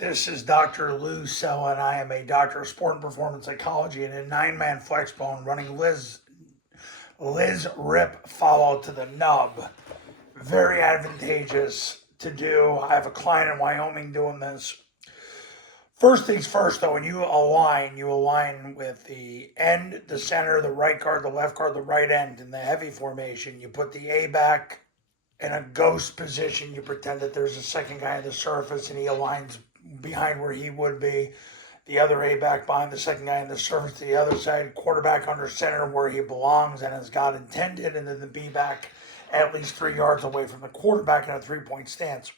This is Dr. Lou Sell, and I am a doctor of sport and performance psychology and a 9-man Flexbone running Liz Rip follow to the nub. Very advantageous to do. I have a client in Wyoming doing this. First things first, though, when you align with the end, the center, the right guard, the left guard, the right end in the heavy formation. You put the A back in a ghost position. You pretend that there's a second guy on the surface and he aligns behind where he would be. The other A back behind the second guy on the surface to the other side. Quarterback under center where he belongs and as God intended. And then the B back at least 3 yards away from the quarterback in a 3-point stance.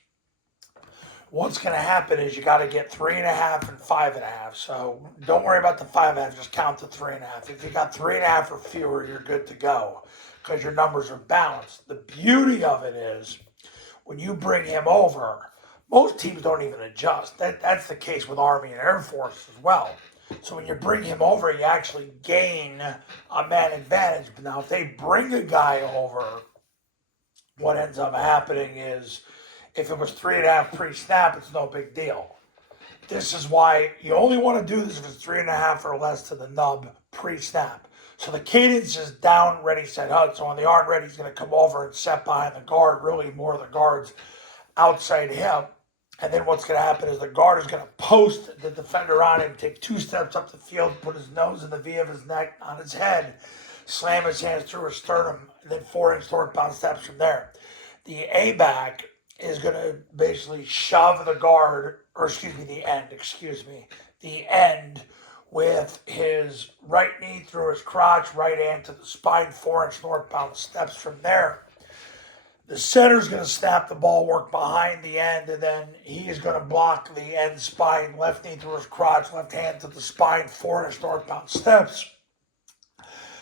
What's going to happen is you got to get 3.5 and 5.5. So don't worry about the 5.5. Just count the 3.5. If you got 3.5 or fewer, you're good to go because your numbers are balanced. The beauty of it is when you bring him over, most teams don't even adjust. That's the case with Army and Air Force as well. So when you bring him over, you actually gain a man advantage. But now if they bring a guy over, what ends up happening is if it was 3.5 pre-snap, it's no big deal. This is why you only want to do this if it's 3.5 or less to the nub pre-snap. So the cadence is down, ready, set, hut. So on the arm ready, he's going to come over and set behind the guard, really more of the guard's outside him. And then what's going to happen is the guard is going to post the defender on him, take 2 steps up the field, put his nose in the V of his neck on his head, slam his hands through his sternum, and then 4-inch northbound steps from there. The A-back is going to basically shove the end with his right knee through his crotch, right hand to the spine, 4-inch northbound steps from there. The center's going to snap the ball, work behind the end, and then he is going to block the end spine, left knee through his crotch, left hand to the spine, 4-inch northbound steps.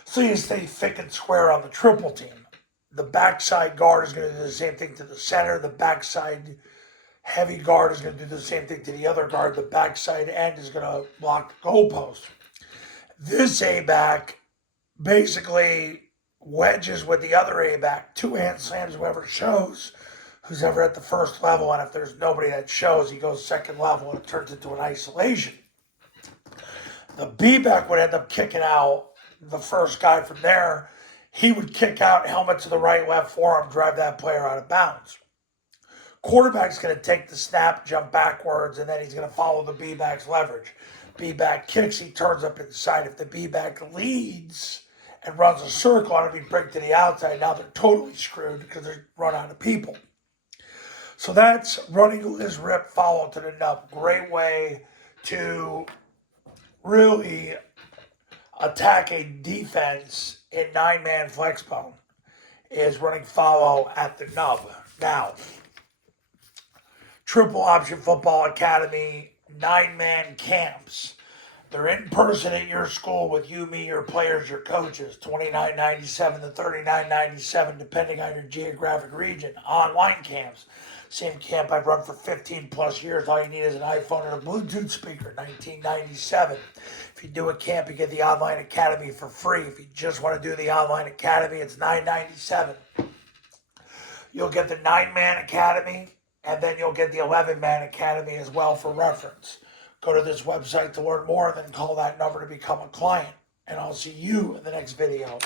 So you stay thick and square on the triple team. The backside guard is going to do the same thing to the center. The backside heavy guard is going to do the same thing to the other guard. The backside end is going to block the goalpost. This A-back basically wedges with the other A-back. 2-hand slams whoever shows, who's ever at the first level. And if there's nobody that shows, he goes second level and it turns into an isolation. The B-back would end up kicking out the first guy from there. He would kick out, helmet to the right, left forearm, drive that player out of bounds. Quarterback's going to take the snap, jump backwards, and then he's going to follow the B-back's leverage. B-back kicks, he turns up inside. If the B-back leads and runs a circle on him, he break to the outside. Now they're totally screwed because they're run out of people. So that's running Liz Rip follow to the nub. Great way to really attack a defense in 9-man Flexbone is running follow at the nub. Now, Triple Option Football Academy 9-man camps. They're in person at your school with you, me, your players, your coaches. $29.97 to $39.97 depending on your geographic region. Online camps. Same camp I've run for 15 plus years. All you need is an iPhone and a Bluetooth speaker. $19.97. If you do a camp, you get the Online Academy for free. If you just want to do the Online Academy, it's $9.97. You'll get the 9-man Academy, and then you'll get the 11-man Academy as well for reference. Go to this website to learn more, and then call that number to become a client. And I'll see you in the next video.